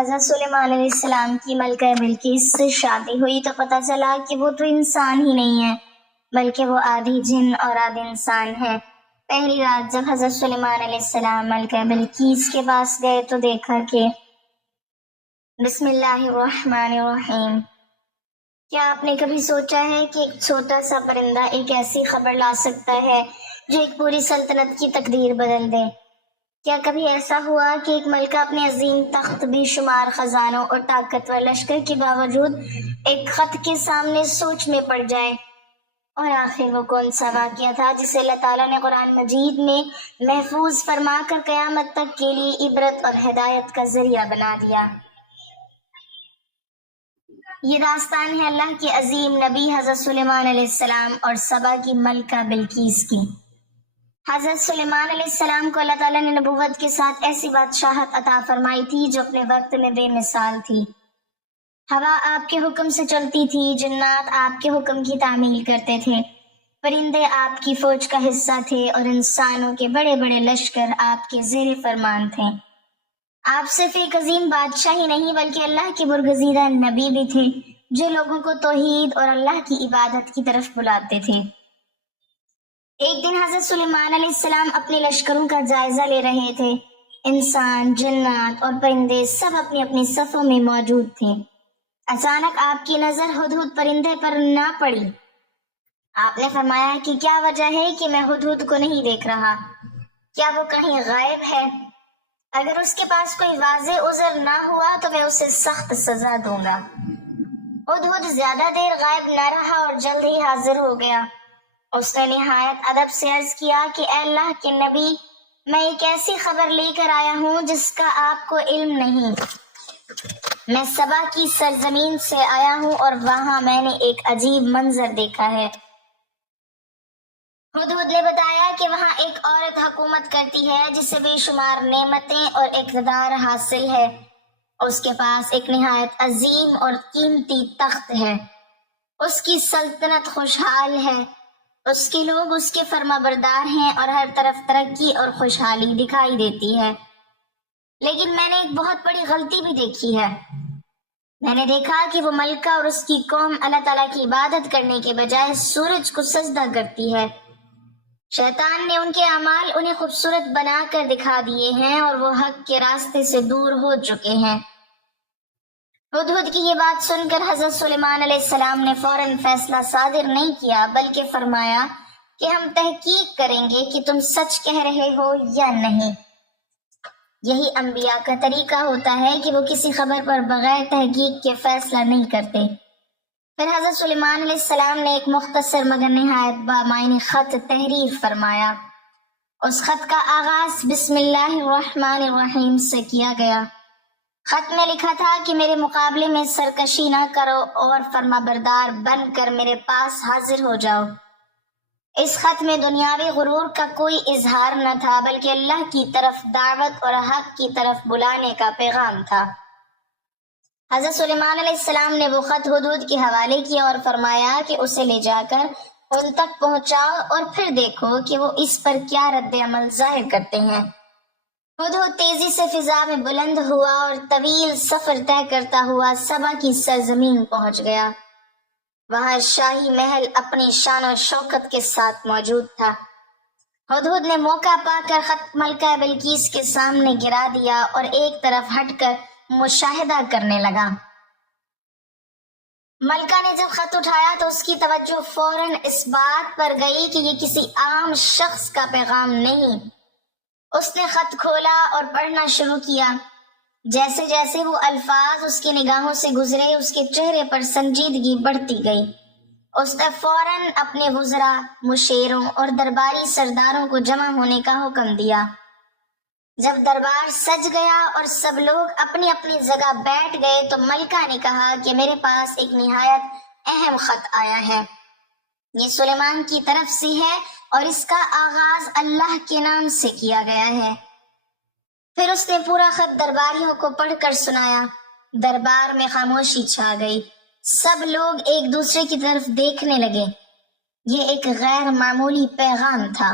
حضرت سلیمان علیہ السلام کی ملکہ بلقیس سے شادی ہوئی تو پتہ چلا کہ وہ تو انسان ہی نہیں ہے بلکہ وہ آدھی جن اور آدھی انسان ہے۔ پہلی رات جب حضرت سلیمان علیہ السلام ملکہ بلقیس کے پاس گئے تو دیکھا کہ بسم اللہ الرحمن الرحیم، کیا آپ نے کبھی سوچا ہے کہ ایک چھوٹا سا پرندہ ایک ایسی خبر لا سکتا ہے جو ایک پوری سلطنت کی تقدیر بدل دے؟ کیا کبھی ایسا ہوا کہ ایک ملکہ اپنے عظیم تخت، بے شمار خزانوں اور طاقتور لشکر کے باوجود ایک خط کے سامنے سوچ میں پڑ جائے؟ اور آخر وہ کون سا واقعہ تھا جسے اللہ تعالیٰ نے قرآن مجید میں محفوظ فرما کر قیامت تک کے لیے عبرت اور ہدایت کا ذریعہ بنا دیا؟ یہ داستان ہے اللہ کے عظیم نبی حضرت سلیمان علیہ السلام اور سبا کی ملکہ بلقیس کی۔ حضرت سلیمان علیہ السلام کو اللہ تعالیٰ نے نبوت کے ساتھ ایسی بادشاہت عطا فرمائی تھی جو اپنے وقت میں بے مثال تھی۔ ہوا آپ کے حکم سے چلتی تھی، جنات آپ کے حکم کی تعمیل کرتے تھے، پرندے آپ کی فوج کا حصہ تھے اور انسانوں کے بڑے بڑے لشکر آپ کے زیر فرمان تھے۔ آپ صرف ایک عظیم بادشاہ ہی نہیں بلکہ اللہ کے برگزیدہ نبی بھی تھے جو لوگوں کو توحید اور اللہ کی عبادت کی طرف بلاتے تھے۔ ایک دن حضرت سلیمان علیہ السلام اپنے لشکروں کا جائزہ لے رہے تھے۔ انسان، جنات اور پرندے سب اپنی اپنی صفوں میں موجود تھے۔ اچانک آپ کی نظر ہدہد پرندے پر نہ پڑی۔ آپ نے فرمایا کہ کیا وجہ ہے کہ میں ہدہد کو نہیں دیکھ رہا؟ کیا وہ کہیں غائب ہے؟ اگر اس کے پاس کوئی واضح عذر نہ ہوا تو میں اسے سخت سزا دوں گا۔ ہدہد زیادہ دیر غائب نہ رہا اور جلد ہی حاضر ہو گیا۔ اس نے نہایت ادب سے عرض کیا کہ اے اللہ کے نبی، میں ایک ایسی خبر لے کر آیا ہوں جس کا آپ کو علم نہیں۔ میں سبا کی سرزمین سے آیا ہوں اور وہاں میں نے ایک عجیب منظر دیکھا ہے۔ ہدہد نے بتایا کہ وہاں ایک عورت حکومت کرتی ہے جسے بے شمار نعمتیں اور اقتدار حاصل ہے۔ اس کے پاس ایک نہایت عظیم اور قیمتی تخت ہے۔ اس کی سلطنت خوشحال ہے، اس کے لوگ اس کے فرما بردار ہیں اور ہر طرف ترقی اور خوشحالی دکھائی دیتی ہے۔ لیکن میں نے ایک بہت بڑی غلطی بھی دیکھی ہے۔ میں نے دیکھا کہ وہ ملکہ اور اس کی قوم اللہ تعالیٰ کی عبادت کرنے کے بجائے سورج کو سجدہ کرتی ہے۔ شیطان نے ان کے اعمال انہیں خوبصورت بنا کر دکھا دیے ہیں اور وہ حق کے راستے سے دور ہو چکے ہیں۔ ہدہد کی یہ بات سن کر حضرت سلیمان علیہ السلام نے فوراً فیصلہ صادر نہیں کیا بلکہ فرمایا کہ ہم تحقیق کریں گے کہ تم سچ کہہ رہے ہو یا نہیں۔ یہی انبیاء کا طریقہ ہوتا ہے کہ وہ کسی خبر پر بغیر تحقیق کے فیصلہ نہیں کرتے۔ پھر حضرت سلیمان علیہ السلام نے ایک مختصر مگر نہایت بامعنی خط تحریر فرمایا۔ اس خط کا آغاز بسم اللہ الرحمن الرحیم سے کیا گیا۔ خط میں لکھا تھا کہ میرے مقابلے میں سرکشی نہ کرو اور فرما بردار بن کر میرے پاس حاضر ہو جاؤ۔ اس خط میں دنیاوی غرور کا کوئی اظہار نہ تھا بلکہ اللہ کی طرف دعوت اور حق کی طرف بلانے کا پیغام تھا۔ حضرت سلیمان علیہ السلام نے وہ خط ہدہد کے حوالے کیا اور فرمایا کہ اسے لے جا کر ان تک پہنچاؤ اور پھر دیکھو کہ وہ اس پر کیا رد عمل ظاہر کرتے ہیں۔ ہدہد تیزی سے فضا میں بلند ہوا اور طویل سفر طے کرتا ہوا سبا کی سرزمین پہنچ گیا۔ وہاں شاہی محل اپنی شان و شوکت کے ساتھ موجود تھا۔ ہدہد نے موقع پا کر خط ملکہ بلقیس کے سامنے گرا دیا اور ایک طرف ہٹ کر مشاہدہ کرنے لگا۔ ملکہ نے جب خط اٹھایا تو اس کی توجہ فوراً اس بات پر گئی کہ یہ کسی عام شخص کا پیغام نہیں۔ اس نے خط کھولا اور پڑھنا شروع کیا۔ جیسے جیسے وہ الفاظ اس کی نگاہوں سے گزرے اس کے چہرے پر سنجیدگی بڑھتی گئی۔ اس نے فوراً اپنے وزراء، مشیروں اور درباری سرداروں کو جمع ہونے کا حکم دیا۔ جب دربار سج گیا اور سب لوگ اپنی اپنی جگہ بیٹھ گئے تو ملکہ نے کہا کہ میرے پاس ایک نہایت اہم خط آیا ہے۔ یہ سلیمان کی طرف سے ہے اور اس کا آغاز اللہ کے نام سے کیا گیا ہے۔ پھر اس نے پورا خط درباریوں کو پڑھ کر سنایا۔ دربار میں خاموشی چھا گئی۔ سب لوگ ایک دوسرے کی طرف دیکھنے لگے۔ یہ ایک غیر معمولی پیغام تھا۔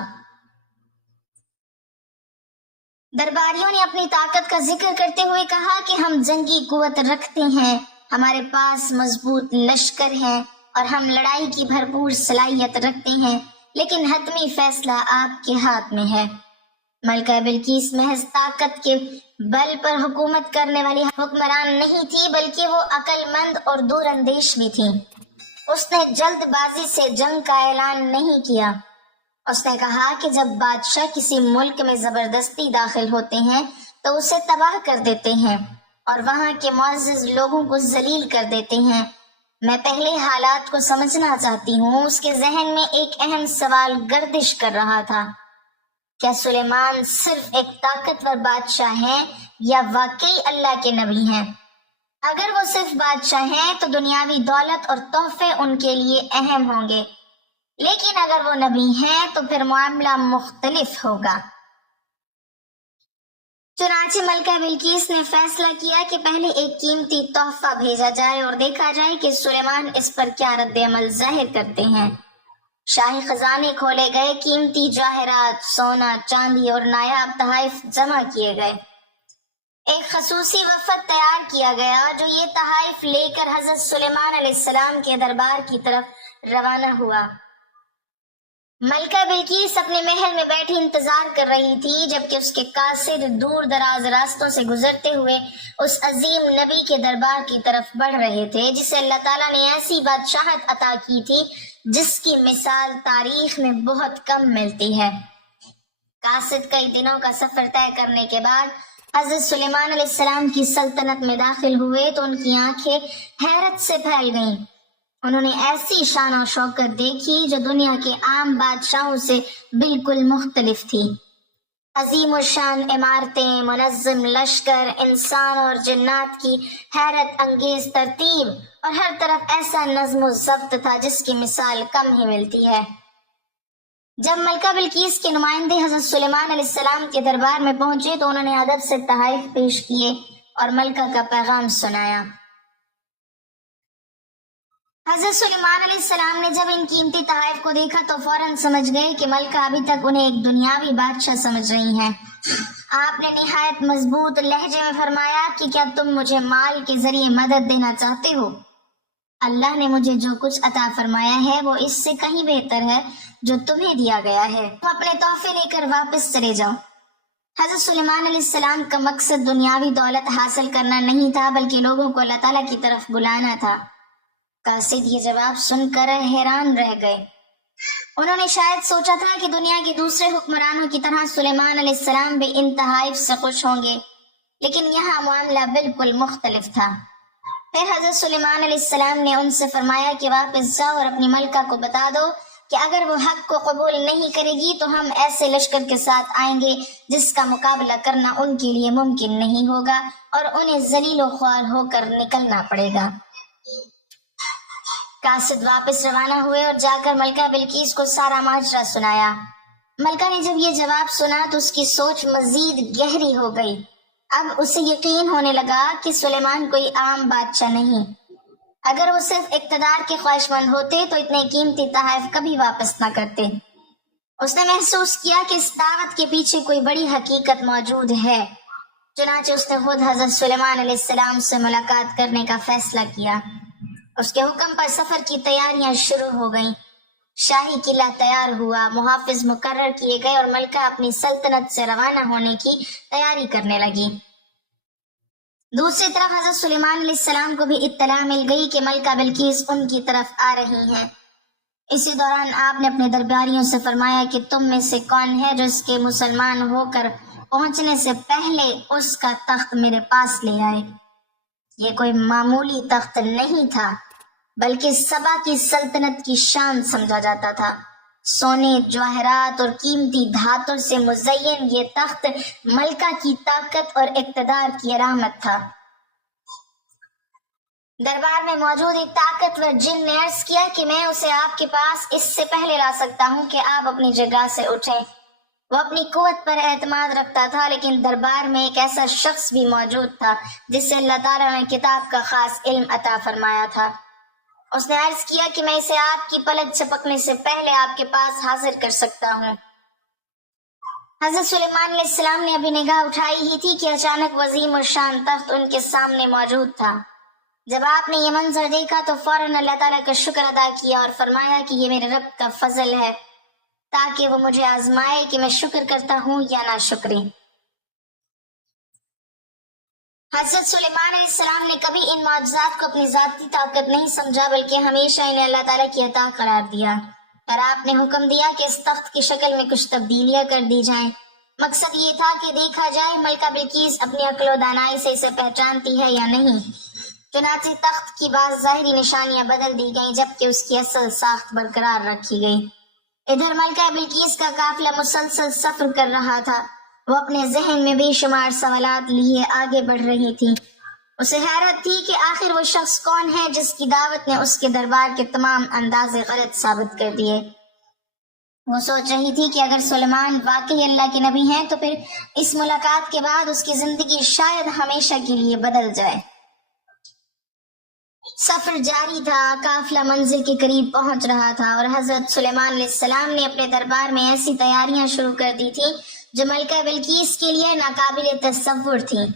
درباریوں نے اپنی طاقت کا ذکر کرتے ہوئے کہا کہ ہم جنگی قوت رکھتے ہیں، ہمارے پاس مضبوط لشکر ہے اور ہم لڑائی کی بھرپور صلاحیت رکھتے ہیں، لیکن حتمی فیصلہ آپ کے ہاتھ میں ہے۔ ملکہ بلقیس محض طاقت کے بل پر حکومت کرنے والی حکمران نہیں تھی، بلکہ وہ عقل مند اور دور اندیش بھی تھی۔ اس نے جلد بازی سے جنگ کا اعلان نہیں کیا۔ اس نے کہا کہ جب بادشاہ کسی ملک میں زبردستی داخل ہوتے ہیں تو اسے تباہ کر دیتے ہیں اور وہاں کے معزز لوگوں کو ذلیل کر دیتے ہیں۔ میں پہلے حالات کو سمجھنا چاہتی ہوں۔ اس کے ذہن میں ایک اہم سوال گردش کر رہا تھا، کیا سلیمان صرف ایک طاقتور بادشاہ ہیں یا واقعی اللہ کے نبی ہیں؟ اگر وہ صرف بادشاہ ہیں تو دنیاوی دولت اور تحفے ان کے لیے اہم ہوں گے، لیکن اگر وہ نبی ہیں تو پھر معاملہ مختلف ہوگا۔ چنانچہ ملکہ بلقیس نے فیصلہ کیا کہ پہلے ایک قیمتی تحفہ بھیجا جائے اور دیکھا جائے کہ سلیمان اس پر کیا رد عمل ظاہر کرتے ہیں۔ شاہی خزانے کھولے گئے، قیمتی جواہرات، سونا، چاندی اور نایاب تحائف جمع کیے گئے۔ ایک خصوصی وفد تیار کیا گیا جو یہ تحائف لے کر حضرت سلیمان علیہ السلام کے دربار کی طرف روانہ ہوا۔ ملکہ بلقیس اپنے محل میں بیٹھی انتظار کر رہی تھی، جبکہ اس کے قاصد دور دراز راستوں سے گزرتے ہوئے اس عظیم نبی کے دربار کی طرف بڑھ رہے تھے جسے اللہ تعالیٰ نے ایسی بادشاہت عطا کی تھی جس کی مثال تاریخ میں بہت کم ملتی ہے۔ قاصد کئی دنوں کا سفر طے کرنے کے بعد حضرت سلیمان علیہ السلام کی سلطنت میں داخل ہوئے تو ان کی آنکھیں حیرت سے پھیل گئیں۔ انہوں نے ایسی شان و شوکت دیکھی جو دنیا کے عام بادشاہوں سے بالکل مختلف تھی۔ عظیم الشان عمارتیں، منظم لشکر، انسان اور جنات کی حیرت انگیز ترتیب اور ہر طرف ایسا نظم و ضبط تھا جس کی مثال کم ہی ملتی ہے۔ جب ملکہ بلقیس کے نمائندے حضرت سلیمان علیہ السلام کے دربار میں پہنچے تو انہوں نے ادب سے تحائف پیش کیے اور ملکہ کا پیغام سنایا۔ حضرت سلیمان علیہ السلام نے جب ان قیمتی تحائف کو دیکھا تو فوراً سمجھ گئے کہ ملکہ ابھی تک انہیں ایک دنیاوی بادشاہ سمجھ رہی ہیں۔ آپ نے نہایت مضبوط لہجے میں فرمایا کہ کیا تم مجھے مال کے ذریعے مدد دینا چاہتے ہو؟ اللہ نے مجھے جو کچھ عطا فرمایا ہے وہ اس سے کہیں بہتر ہے جو تمہیں دیا گیا ہے۔ تم اپنے تحفے لے کر واپس چلے جاؤ۔ حضرت سلیمان علیہ السلام کا مقصد دنیاوی دولت حاصل کرنا نہیں تھا بلکہ لوگوں کو اللہ تعالیٰ کی طرف بلانا تھا۔ قاصد یہ جواب سن کر حیران رہ گئے۔ انہوں نے شاید سوچا تھا کہ دنیا کے دوسرے حکمرانوں کی طرح سلیمان علیہ السلام بھی ان تحائف سے خوش ہوں گے، لیکن یہاں معاملہ بالکل مختلف تھا۔ پھر حضرت سلیمان علیہ السلام نے ان سے فرمایا کہ واپس جاؤ اور اپنی ملکہ کو بتا دو کہ اگر وہ حق کو قبول نہیں کرے گی تو ہم ایسے لشکر کے ساتھ آئیں گے جس کا مقابلہ کرنا ان کے لیے ممکن نہیں ہوگا اور انہیں ذلیل و خوار ہو کر نکلنا پڑے گا۔ قاصد واپس روانہ ہوئے اور جا کر ملکہ بلقیس کو سارا ماجرا سنایا۔ ملکہ نے جب یہ جواب سنا تو اس کی سوچ مزید گہری ہو گئی۔ اب اسے یقین ہونے لگا کہ سلیمان کوئی عام بادشاہ نہیں۔ اگر وہ صرف اقتدار کے خواہش مند ہوتے تو اتنے قیمتی تحائف کبھی واپس نہ کرتے۔ اس نے محسوس کیا کہ اس دعوت کے پیچھے کوئی بڑی حقیقت موجود ہے۔ چنانچہ اس نے خود حضرت سلیمان علیہ السلام سے ملاقات کرنے کا فیصلہ کیا۔ اس کے حکم پر سفر کی تیاریاں شروع ہو گئیں۔ شاہی قلعہ تیار ہوا، محافظ مقرر کیے گئے اور ملکہ اپنی سلطنت سے روانہ ہونے کی تیاری کرنے لگی۔ دوسری طرف حضرت سلیمان علیہ السلام کو بھی اطلاع مل گئی کہ ملکہ بلقیس ان کی طرف آ رہی ہیں۔ اسی دوران آپ نے اپنے درباریوں سے فرمایا کہ تم میں سے کون ہے جو اس کے مسلمان ہو کر پہنچنے سے پہلے اس کا تخت میرے پاس لے آئے۔ یہ کوئی معمولی تخت نہیں تھا بلکہ سبا کی سلطنت کی شان سمجھا جاتا تھا۔ سونے، جواہرات اور قیمتی دھاتوں سے مزین یہ تخت ملکہ کی طاقت اور اقتدار کی علامت تھا۔ دربار میں موجود ایک طاقتور جن نے عرض کیا کہ میں اسے آپ کے پاس اس سے پہلے لا سکتا ہوں کہ آپ اپنی جگہ سے اٹھیں۔ وہ اپنی قوت پر اعتماد رکھتا تھا، لیکن دربار میں ایک ایسا شخص بھی موجود تھا جسے اللہ تعالیٰ نے کتاب کا خاص علم عطا فرمایا تھا۔ اس نے عرض کیا کہ میں اسے آپ کی پلک جھپکنے سے پہلے آپ کے پاس حاضر کر سکتا ہوں۔ حضرت سلیمان علیہ السلام نے ابھی نگاہ اٹھائی ہی تھی کہ اچانک وزیم الشان تخت ان کے سامنے موجود تھا۔ جب آپ نے یہ منظر دیکھا تو فوراً اللہ تعالیٰ کا شکر ادا کیا اور فرمایا کہ یہ میرے رب کا فضل ہے تاکہ وہ مجھے آزمائے کہ میں شکر کرتا ہوں یا ناشکری۔ حضرت سلیمان علیہ السلام نے کبھی ان معجزات کو اپنی ذاتی طاقت نہیں سمجھا، بلکہ ہمیشہ انہیں اللہ تعالیٰ کی عطا قرار دیا، اور آپ نے حکم دیا کہ اس تخت کی شکل میں کچھ تبدیلیاں کر دی جائیں۔ مقصد یہ تھا کہ دیکھا جائے ملکہ بلقیس اپنی عقل و دانائی سے اسے پہچانتی ہے یا نہیں۔ چنانچہ تخت کی بعض ظاہری نشانیاں بدل دی گئیں جبکہ اس کی اصل ساخت برقرار رکھی گئی۔ ادھر ملکہ بلقیس کا قافلہ مسلسل سفر کر رہا تھا۔ وہ اپنے ذہن میں بے شمار سوالات لیے آگے بڑھ رہی تھی۔ اسے حیرت تھی کہ آخر وہ شخص کون ہے جس کی دعوت نے اس کے دربار کے تمام اندازے غلط ثابت کر دیے۔ وہ سوچ رہی تھی کہ اگر سلیمان واقعی اللہ کے نبی ہیں تو پھر اس ملاقات کے بعد اس کی زندگی شاید ہمیشہ کے لیے بدل جائے۔ سفر جاری تھا، قافلہ منزل کے قریب پہنچ رہا تھا اور حضرت سلیمان علیہ السلام نے اپنے دربار میں ایسی تیاریاں شروع کر دی تھی جو ملکہ بلقیس کے لیے ناقابل تصور تھی۔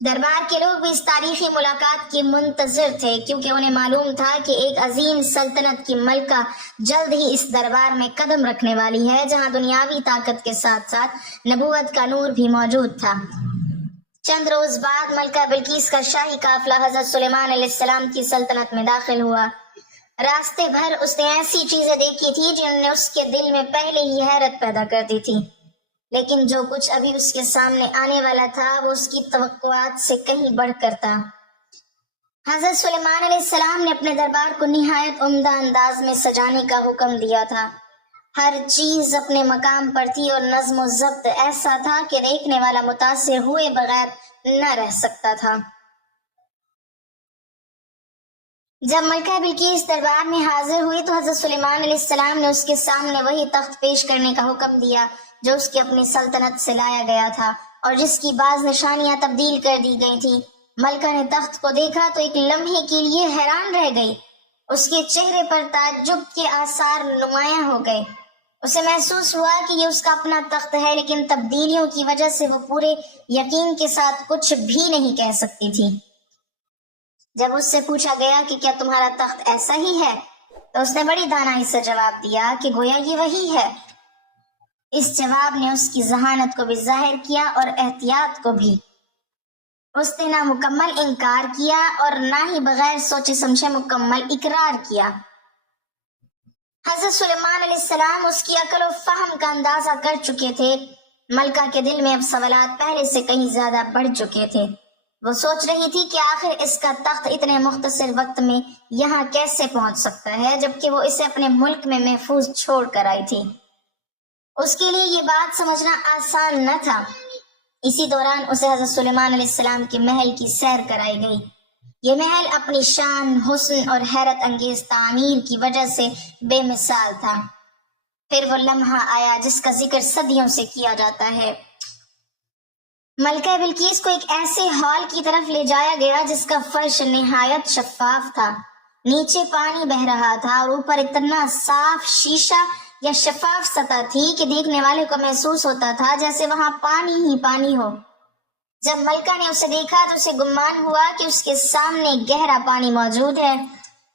دربار کے لوگ بھی اس تاریخی ملاقات کے منتظر تھے، کیونکہ انہیں معلوم تھا کہ ایک عظیم سلطنت کی ملکہ جلد ہی اس دربار میں قدم رکھنے والی ہے جہاں دنیاوی طاقت کے ساتھ ساتھ نبوت کا نور بھی موجود تھا۔ چند روز بعد ملکہ بلقیس کا شاہی قافلہ حضرت سلیمان علیہ السلام کی سلطنت میں داخل ہوا۔ راستے بھر اس نے ایسی چیزیں دیکھی تھی جن نے اس کے دل میں پہلے ہی حیرت پیدا کر دی تھی، لیکن جو کچھ ابھی اس کے سامنے آنے والا تھا وہ اس کی توقعات سے کہیں بڑھ کر تھا۔ حضرت سلیمان علیہ السلام نے اپنے دربار کو نہایت عمدہ انداز میں سجانے کا حکم دیا تھا۔ ہر چیز اپنے مقام پر تھی اور نظم و ضبط ایسا تھا کہ دیکھنے والا متاثر ہوئے بغیر نہ رہ سکتا تھا۔ جب ملکہ بلقیس دربار میں حاضر ہوئی تو حضرت سلیمان علیہ السلام نے اس کے سامنے وہی تخت پیش کرنے کا حکم دیا جو اس کی اپنی سلطنت سے لایا گیا تھا اور جس کی بعض نشانیاں تبدیل کر دی گئی تھی۔ ملکہ نے تخت کو دیکھا تو ایک لمحے کے لیے حیران رہ گئی۔ اس کے چہرے پر تعجب کے آثار نمایاں ہو گئے۔ اسے محسوس ہوا کہ یہ اس کا اپنا تخت ہے، لیکن تبدیلیوں کی وجہ سے وہ پورے یقین کے ساتھ کچھ بھی نہیں کہہ سکتی تھی۔ جب اس سے پوچھا گیا کہ کیا تمہارا تخت ایسا ہی ہے تو اس نے بڑی دانائی سے جواب دیا کہ گویا یہ وہی ہے۔ اس جواب نے اس کی ذہانت کو بھی ظاہر کیا اور احتیاط کو بھی۔ اس نے نہ مکمل انکار کیا اور نہ ہی بغیر سوچے سمجھے مکمل اقرار کیا۔ حضرت سلیمان علیہ السلام اس کی عقل و فہم کا اندازہ کر چکے تھے۔ ملکہ کے دل میں اب سوالات پہلے سے کہیں زیادہ بڑھ چکے تھے۔ وہ سوچ رہی تھی کہ آخر اس کا تخت اتنے مختصر وقت میں یہاں کیسے پہنچ سکتا ہے جبکہ وہ اسے اپنے ملک میں محفوظ چھوڑ کر آئی تھی۔ اس کے لیے یہ بات سمجھنا آسان نہ تھا۔ اسی دوران اسے حضرت سلیمان علیہ السلام کے محل کی سیر کرائی گئی۔ یہ محل اپنی شان، حسن اور حیرت انگیز تعمیر کی وجہ سے بے مثال تھا۔ پھر وہ لمحہ آیا جس کا ذکر صدیوں سے کیا جاتا ہے۔ ملکہ بلقیس کو ایک ایسے ہال کی طرف لے جایا گیا جس کا فرش نہایت شفاف تھا۔ نیچے پانی بہہ رہا تھا اور اوپر اتنا صاف شیشہ یا شفاف سطح تھی کہ دیکھنے والے کو محسوس ہوتا تھا جیسے وہاں پانی ہی پانی ہو۔ جب ملکہ نے اسے دیکھا تو اسے گمان ہوا کہ اس کے سامنے گہرا پانی موجود ہے۔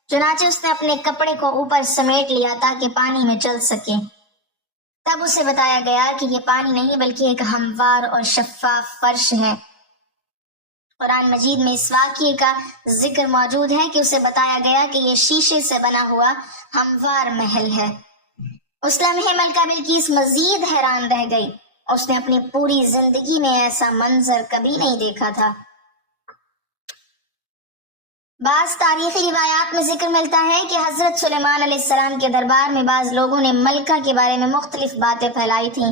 چنانچہ اس نے اپنے کپڑے کو اوپر سمیٹ لیا تاکہ پانی میں چل سکے۔ تب اسے بتایا گیا کہ یہ پانی نہیں بلکہ ایک ہموار اور شفاف فرش ہے۔ قرآن مجید میں اس واقعے کا ذکر موجود ہے کہ اسے بتایا گیا کہ یہ شیشے سے بنا ہوا ہموار محل ہے۔ اس لمحے ملکہ بلقیس مزید حیران رہ گئی۔ اس نے اپنی پوری زندگی میں ایسا منظر کبھی نہیں دیکھا تھا۔ بعض تاریخی روایات میں ذکر ملتا ہے کہ حضرت سلیمان علیہ السلام کے دربار میں بعض لوگوں نے ملکہ کے بارے میں مختلف باتیں پھیلائی تھیں۔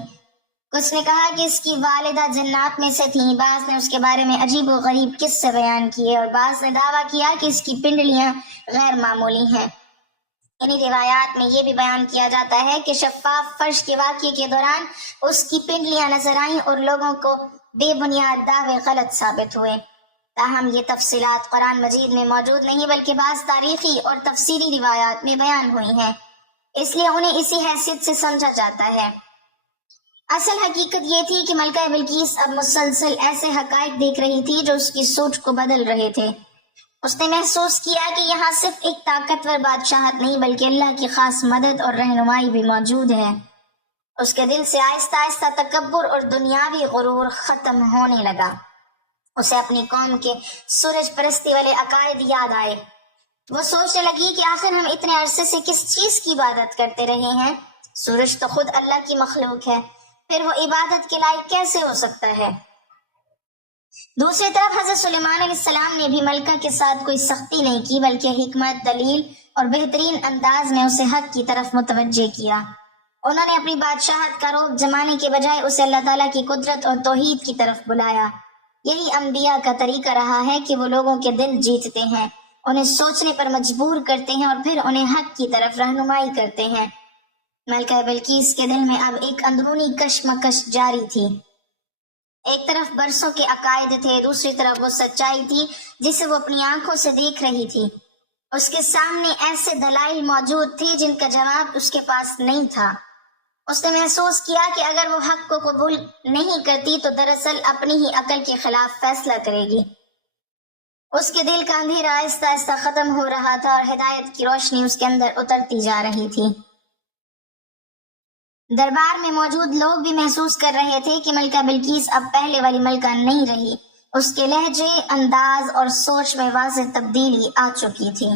کچھ نے کہا کہ اس کی والدہ جنات میں سے تھیں، بعض نے اس کے بارے میں عجیب و غریب قصے بیان کیے اور بعض نے دعویٰ کیا کہ اس کی پنڈلیاں غیر معمولی ہیں۔ انہی روایات میں یہ بھی بیان کیا جاتا ہے کہ شفاف فرش کے واقعے کے دوران اس کی پنڈلیاں نظر آئیں اور لوگوں کو بے بنیاد دعوے غلط ثابت ہوئے۔ تاہم یہ تفصیلات قرآن مجید میں موجود نہیں بلکہ بعض تاریخی اور تفسیری روایات میں بیان ہوئی ہیں، اس لیے انہیں اسی حیثیت سے سمجھا جاتا ہے۔ اصل حقیقت یہ تھی کہ ملکہ بلقیس اب مسلسل ایسے حقائق دیکھ رہی تھی جو اس کی سوچ کو بدل رہے تھے۔ اس نے محسوس کیا کہ یہاں صرف ایک طاقتور بادشاہت نہیں بلکہ اللہ کی خاص مدد اور رہنمائی بھی موجود ہے۔ اس کے دل سے آہستہ آہستہ تکبر اور دنیاوی غرور ختم ہونے لگا۔ اسے اپنی قوم کے سورج پرستی والے عقائد یاد آئے۔ وہ سوچنے لگی کہ آخر ہم اتنے عرصے سے کس چیز کی عبادت کرتے رہے ہیں؟ سورج تو خود اللہ کی مخلوق ہے، پھر وہ عبادت کے لائق کیسے ہو سکتا ہے؟ دوسری طرف حضرت سلیمان علیہ السلام نے بھی ملکہ کے ساتھ کوئی سختی نہیں کی بلکہ حکمت، دلیل اور بہترین انداز میں اسے حق کی طرف متوجہ کیا۔ انہوں نے اپنی بادشاہت کا رعب جمانے کے بجائے اسے اللہ تعالیٰ کی قدرت اور توحید کی طرف بلایا۔ یہی انبیاء کا طریقہ رہا ہے کہ وہ لوگوں کے دل جیتتے ہیں، انہیں سوچنے پر مجبور کرتے ہیں اور پھر انہیں حق کی طرف رہنمائی کرتے ہیں۔ ملکہ بلقیس کے دل میں اب ایک اندرونی کشمکش جاری تھی۔ ایک طرف برسوں کے عقائد تھے، دوسری طرف وہ سچائی تھی جسے وہ اپنی آنکھوں سے دیکھ رہی تھی۔ اس کے سامنے ایسے دلائل موجود تھے جن کا جواب اس کے پاس نہیں تھا۔ اس نے محسوس کیا کہ اگر وہ حق کو قبول نہیں کرتی تو دراصل اپنی ہی عقل کے خلاف فیصلہ کرے گی۔ اس کے دل کا اندھیرا آہستہ آہستہ ختم ہو رہا تھا اور ہدایت کی روشنی اس کے اندر اترتی جا رہی تھی۔ دربار میں موجود لوگ بھی محسوس کر رہے تھے کہ ملکہ بلقیس اب پہلے والی ملکہ نہیں رہی۔ اس کے لہجے، انداز اور سوچ میں واضح تبدیلی آ چکی تھی،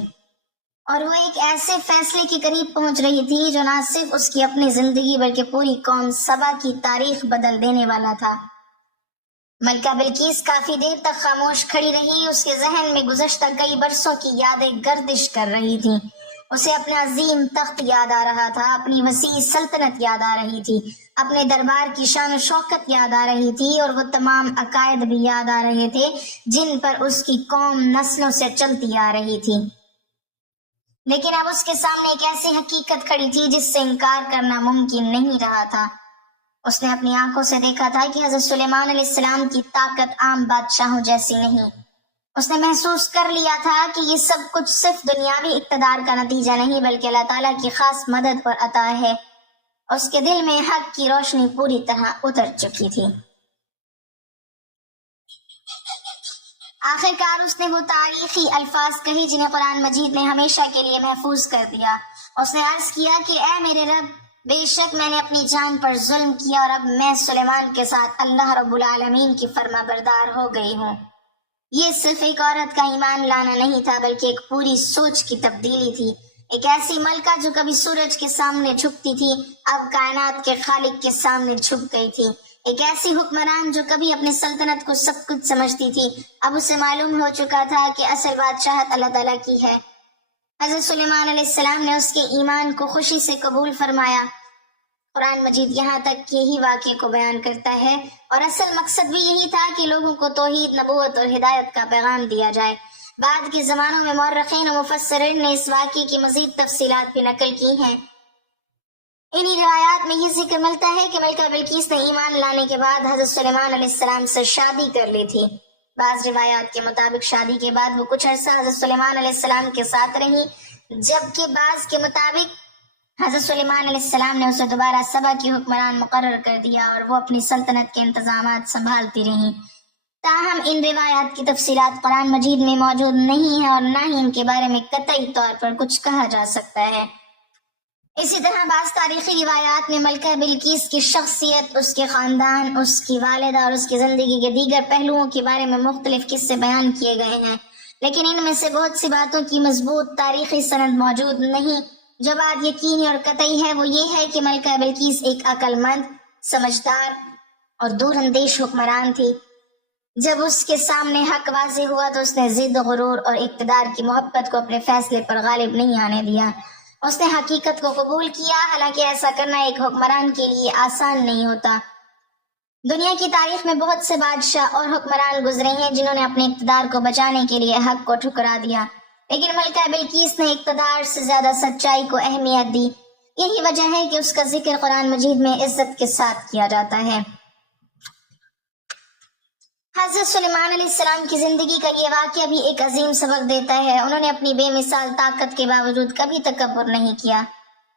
اور وہ ایک ایسے فیصلے کے قریب پہنچ رہی تھی جو نہ صرف اس کی اپنی زندگی بلکہ پوری قوم سبا کی تاریخ بدل دینے والا تھا۔ ملکہ بلقیس کافی دیر تک خاموش کھڑی رہی۔ اس کے ذہن میں گزشتہ کئی برسوں کی یادیں گردش کر رہی تھیں۔ اسے اپنا عظیم تخت یاد آ رہا تھا، اپنی وسیع سلطنت یاد آ رہی تھی، اپنے دربار کی شان و شوکت یاد آ رہی تھی، اور وہ تمام عقائد بھی یاد آ رہے تھے جن پر اس کی قوم نسلوں سے چلتی آ رہی تھی۔ لیکن اب اس کے سامنے ایک ایسی حقیقت کھڑی تھی جس سے انکار کرنا ممکن نہیں رہا تھا۔ اس نے اپنی آنکھوں سے دیکھا تھا کہ حضرت سلیمان علیہ السلام کی طاقت عام بادشاہوں جیسی نہیں۔ اس نے محسوس کر لیا تھا کہ یہ سب کچھ صرف دنیاوی اقتدار کا نتیجہ نہیں بلکہ اللہ تعالیٰ کی خاص مدد اور عطا ہے۔ اس کے دل میں حق کی روشنی پوری طرح اتر چکی تھی۔ آخر کار اس نے وہ تاریخی الفاظ کہی جنہیں قرآن مجید نے ہمیشہ کے لیے محفوظ کر دیا۔ اس نے عرض کیا کہ اے میرے رب، بے شک میں نے اپنی جان پر ظلم کیا اور اب میں سلیمان کے ساتھ اللہ رب العالمین کی فرما بردار ہو گئی ہوں۔ یہ صرف ایک عورت کا ایمان لانا نہیں تھا بلکہ ایک پوری سوچ کی تبدیلی تھی۔ ایک ایسی ملکہ جو کبھی سورج کے سامنے جھکتی تھی اب کائنات کے خالق کے سامنے جھک گئی تھی۔ ایک ایسی حکمران جو کبھی اپنی سلطنت کو سب کچھ سمجھتی تھی اب اسے معلوم ہو چکا تھا کہ اصل بادشاہت اللہ تعالیٰ کی ہے۔ حضرت سلیمان علیہ السلام نے اس کے ایمان کو خوشی سے قبول فرمایا۔ قرآن مجید یہاں تک کے ہی واقعے کو بیان کرتا ہے، اور اصل مقصد بھی یہی تھا کہ لوگوں کو توحید، نبوت اور ہدایت کا پیغام دیا جائے۔ بعد کے زمانوں میں مورخین و مفسرین نے اس واقعے کی مزید تفصیلات بھی نقل کی ہیں۔ انہی روایات میں یہ ذکر ملتا ہے کہ ملکہ بلقیس نے ایمان لانے کے بعد حضرت سلیمان علیہ السلام سے شادی کر لی تھی۔ بعض روایات کے مطابق شادی کے بعد وہ کچھ عرصہ حضرت سلیمان علیہ السلام کے ساتھ رہی، جبکہ بعض کے مطابق حضرت سلیمان علیہ السلام نے اسے دوبارہ سبا کی حکمران مقرر کر دیا اور وہ اپنی سلطنت کے انتظامات سنبھالتی رہیں۔ تاہم ان روایات کی تفصیلات قرآن مجید میں موجود نہیں ہیں اور نہ ہی ان کے بارے میں قطعی طور پر کچھ کہا جا سکتا ہے۔ اسی طرح بعض تاریخی روایات میں ملکہ بلقیس کی شخصیت، اس کے خاندان، اس کی والدہ اور اس کی زندگی کے دیگر پہلوؤں کے بارے میں مختلف قصے بیان کیے گئے ہیں، لیکن ان میں سے بہت سی باتوں کی مضبوط تاریخی سند موجود نہیں۔ جو بات یقینی اور قطعی ہے وہ یہ ہے کہ ملکہ بلقیس ایک عقل مند، سمجھدار اور دور اندیش حکمران تھی۔ جب اس کے سامنے حق واضح ہوا تو اس نے ضد، غرور اور اقتدار کی محبت کو اپنے فیصلے پر غالب نہیں آنے دیا۔ اس نے حقیقت کو قبول کیا، حالانکہ ایسا کرنا ایک حکمران کے لیے آسان نہیں ہوتا۔ دنیا کی تاریخ میں بہت سے بادشاہ اور حکمران گزرے ہیں جنہوں نے اپنے اقتدار کو بچانے کے لیے حق کو ٹھکرا دیا، لیکن ملکہ بلقیس نے اقتدار سے زیادہ سچائی کو اہمیت دی۔ یہی وجہ ہے کہ اس کا ذکر قرآن مجید میں عزت کے ساتھ کیا جاتا ہے۔ حضرت سلیمان علیہ السلام کی زندگی کا یہ واقعہ بھی ایک عظیم سبق دیتا ہے۔ انہوں نے اپنی بے مثال طاقت کے باوجود کبھی تکبر نہیں کیا۔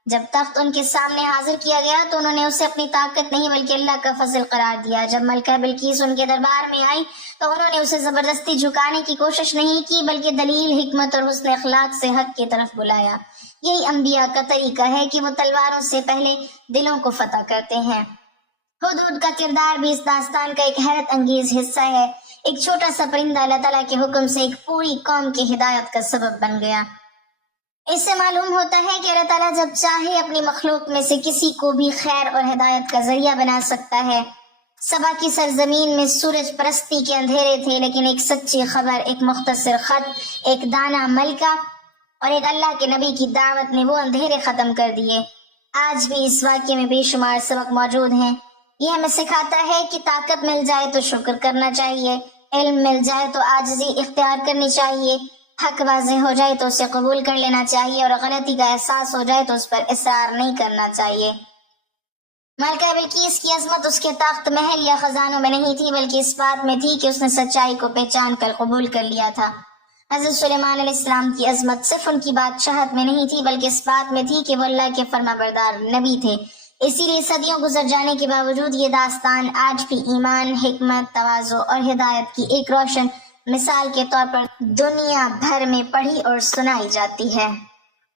جب تخت ان کے سامنے حاضر کیا گیا تو انہوں نے اسے اپنی طاقت نہیں بلکہ اللہ کا فضل قرار دیا۔ جب ملکہ بلقیس ان کے دربار میں آئی تو انہوں نے اسے زبردستی جھکانے کی کوشش نہیں کی بلکہ دلیل، حکمت اور حسن اخلاق سے حق کی طرف بلایا۔ یہی انبیاء کا طریقہ ہے کہ وہ تلواروں سے پہلے دلوں کو فتح کرتے ہیں۔ ہدہد کا کردار بھی اس داستان کا ایک حیرت انگیز حصہ ہے۔ ایک چھوٹا سا پرندہ اللہ تعالیٰ کے حکم سے ایک پوری قوم کی ہدایت کا سبب بن گیا۔ اس سے معلوم ہوتا ہے کہ اللہ تعالیٰ جب چاہے اپنی مخلوق میں سے کسی کو بھی خیر اور ہدایت کا ذریعہ بنا سکتا ہے۔ سبا کی سرزمین میں سورج پرستی کے اندھیرے تھے، لیکن ایک سچی خبر، ایک مختصر خط، ایک دانا ملکہ اور ایک اللہ کے نبی کی دعوت نے وہ اندھیرے ختم کر دیے۔ آج بھی اس واقعے میں بے شمار سبق موجود ہیں۔ یہ ہمیں سکھاتا ہے کہ طاقت مل جائے تو شکر کرنا چاہیے، علم مل جائے تو عاجزی اختیار کرنی چاہیے، حق واضح ہو جائے تو اسے قبول کر لینا چاہیے اور غلطی کا احساس ہو جائے تو اس پر اصرار نہیں کرنا چاہیے۔ ملکہ بلقیس کی عظمت اس کے تخت محل یا خزانوں میں نہیں تھی بلکہ اس بات میں تھی کہ اس نے سچائی کو پہچان کر قبول کر لیا تھا۔ حضرت سلیمان علیہ السلام کی عظمت صرف ان کی بادشاہت میں نہیں تھی بلکہ اس بات میں تھی کہ وہ اللہ کے فرما بردار نبی تھے۔ اسی لیے صدیوں گزر جانے کے باوجود یہ داستان آج بھی ایمان، حکمت، تواضع اور ہدایت کی ایک روشن مثال کے طور پر دنیا بھر میں پڑھی اور سنائی جاتی ہے۔